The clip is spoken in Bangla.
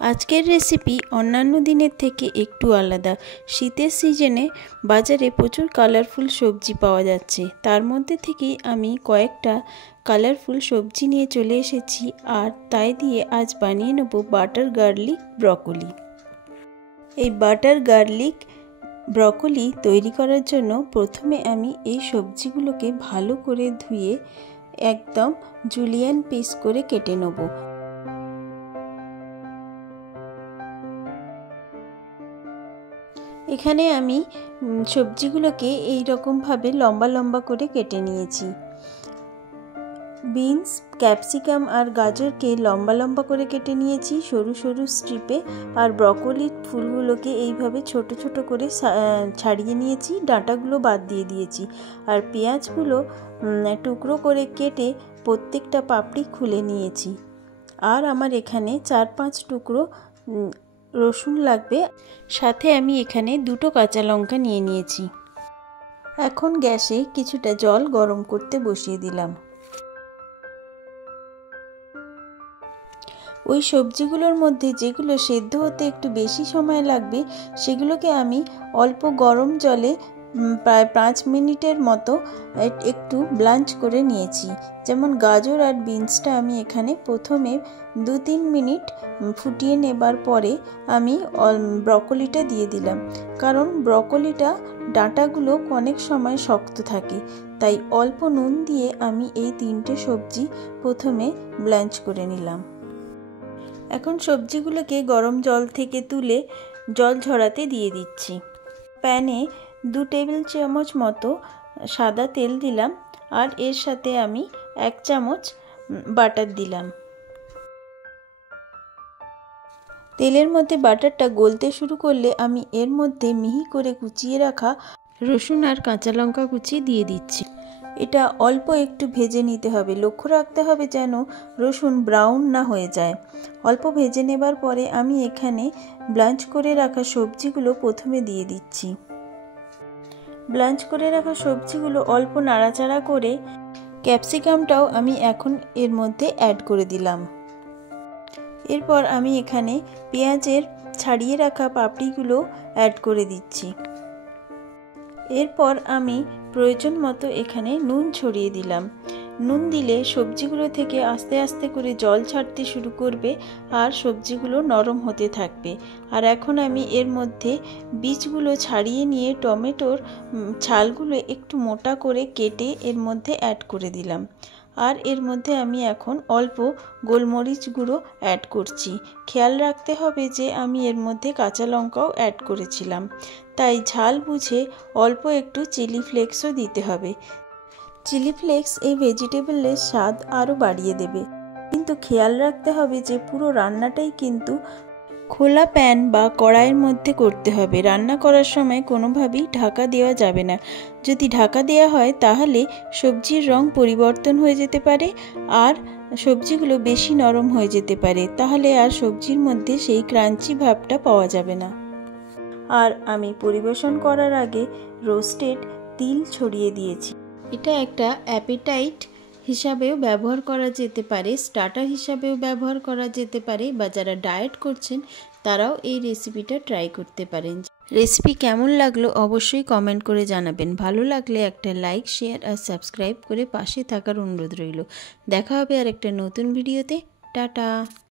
আজকের রেসিপি অন্যান্য দিনের থেকে একটু আলাদা। শীতের সিজনে বাজারে প্রচুর কালারফুল সবজি পাওয়া যাচ্ছে, তার মধ্যে থেকেই আমি কয়েকটা কালারফুল সবজি নিয়ে চলে এসেছি, আর তাই দিয়ে আজ বানিয়ে নেব বাটার গার্লিক ব্রকোলি। এই বাটার গার্লিক ব্রকোলি তৈরি করার জন্য প্রথমে আমি এই সবজিগুলোকে ভালো করে ধুয়ে একদম জুলিয়ান পিস করে কেটে নেব। এখানে আমি সবজিগুলোকে এই রকমভাবে লম্বা লম্বা করে কেটে নিয়েছি। বিনস, ক্যাপসিকাম আর গাজরকে লম্বা লম্বা করে কেটে নিয়েছি সরু সরু স্ট্রিপে, আর ব্রকোলির ফুলগুলোকে এইভাবে ছোট ছোট করে ছাড়িয়ে নিয়েছি, ডাঁটাগুলো বাদ দিয়ে দিয়েছি। আর পেঁয়াজগুলো টুকরো করে কেটে প্রত্যেকটা পাপড়ি খুলে নিয়েছি। আর আমার এখানে 4-5 টুকরো রসুন লাগবে, সাথে আমি এখানে 2টো কাঁচা লঙ্কা নিয়ে নিয়েছি। এখন গ্যাসে কিছুটা জল গরম করতে বসিয়ে দিলাম। ওই সবজিগুলোর মধ্যে যেগুলো সেদ্ধ হতে একটু বেশি সময় লাগবে সেগুলোকে আমি অল্প গরম জলে প্রায় 5 মিনিটের মতো একটু ব্লাঞ্চ করে নিয়েছি। যেমন গাজর আর বিনসটা আমি এখানে প্রথমে 2-3 মিনিট ফুটিয়ে নেবার পরে আমি ব্রকোলিটা দিয়ে দিলাম, কারণ ব্রকোলিটা ডাঁটাগুলো অনেক সময় শক্ত থাকে, তাই অল্প নুন দিয়ে আমি এই 3টে সবজি প্রথমে ব্লাঞ্চ করে নিলাম। এখন সবজিগুলোকে গরম জল থেকে তুলে জল ঝরাতে দিয়ে দিচ্ছি। প্যানে 2 টেবিল চামচ মতো সাদা তেল দিলাম, আর এর সাথে আমি 1 চামচ বাটার দিলাম। তেলের মধ্যে বাটারটা গলতে শুরু করলে আমি এর মধ্যে মিহি করে কুচিয়ে রাখা রসুন আর কাঁচা লঙ্কা কুচি দিয়ে দিচ্ছি। এটা অল্প একটু ভেজে নিতে হবে, লক্ষ্য রাখতে হবে যেন রসুন ব্রাউন না হয়ে যায়। অল্প ভেজে নেবার পরে আমি এখানে ব্লাঞ্চ করে রাখা সবজিগুলো প্রথমে দিয়ে দিচ্ছি। ব্লাঞ্চ করে রাখা সবজিগুলো অল্প নাড়াচাড়া করে ক্যাপসিকামটাও আমি এখন এর মধ্যে অ্যাড করে দিলাম। এরপর আমি এখানে পেঁয়াজের ছাড়িয়ে রাখা পাপড়িগুলো অ্যাড করে দিচ্ছি। এরপর আমি প্রয়োজন মতো এখানে নুন ছড়িয়ে দিলাম। নুন দিলে সবজিগুলো থেকে আস্তে আস্তে করে জল ছাড়তে শুরু করবে আর সবজিগুলো নরম হতে থাকবে। আর এখন আমি এর মধ্যে বীজগুলো ছাড়িয়ে নিয়ে টমেটোর ছালগুলো একটু মোটা করে কেটে এর মধ্যে অ্যাড করে দিলাম। আর এর মধ্যে আমি এখন অল্প গোলমরিচ গুঁড়ো অ্যাড করছি। খেয়াল রাখতে হবে যে আমি এর মধ্যে কাঁচা লঙ্কাও অ্যাড করেছিলাম, তাই ঝাল বুঝে অল্প একটু চিলি ফ্লেক্সও দিতে হবে। চিলি ফ্লেক্স এই ভেজিটেবলের স্বাদ আরও বাড়িয়ে দেবে, কিন্তু খেয়াল রাখতে হবে যে পুরো রান্নাটাই কিন্তু খোলা প্যান বা কড়াইয়ের মধ্যে করতে হবে। রান্না করার সময় কোনোভাবেই ঢাকা দেওয়া যাবে না। যদি ঢাকা দেওয়া হয় তাহলে সবজির রং পরিবর্তন হয়ে যেতে পারে আর সবজিগুলো বেশি নরম হয়ে যেতে পারে, তাহলে আর সবজির মধ্যে সেই ক্রাঞ্চি ভাবটা পাওয়া যাবে না। আর আমি পরিবেশন করার আগে রোস্টেড তিল ছড়িয়ে দিয়েছি। এটা একটা অ্যাপেটাইট হিসাবেও ব্যবহার করা যেতে পারে, স্টার্টার হিসাবেও ব্যবহার করা যেতে পারে, বা যারা ডায়েট করছেন তারাও এই রেসিপিটা ট্রাই করতে পারেন। রেসিপি কেমন লাগলো অবশ্যই কমেন্ট করে জানাবেন। ভালো লাগলে একটা লাইক, শেয়ার আর সাবস্ক্রাইব করে পাশে থাকার অনুরোধ রইল। দেখা হবে আর একটা নতুন ভিডিওতে। টাটা।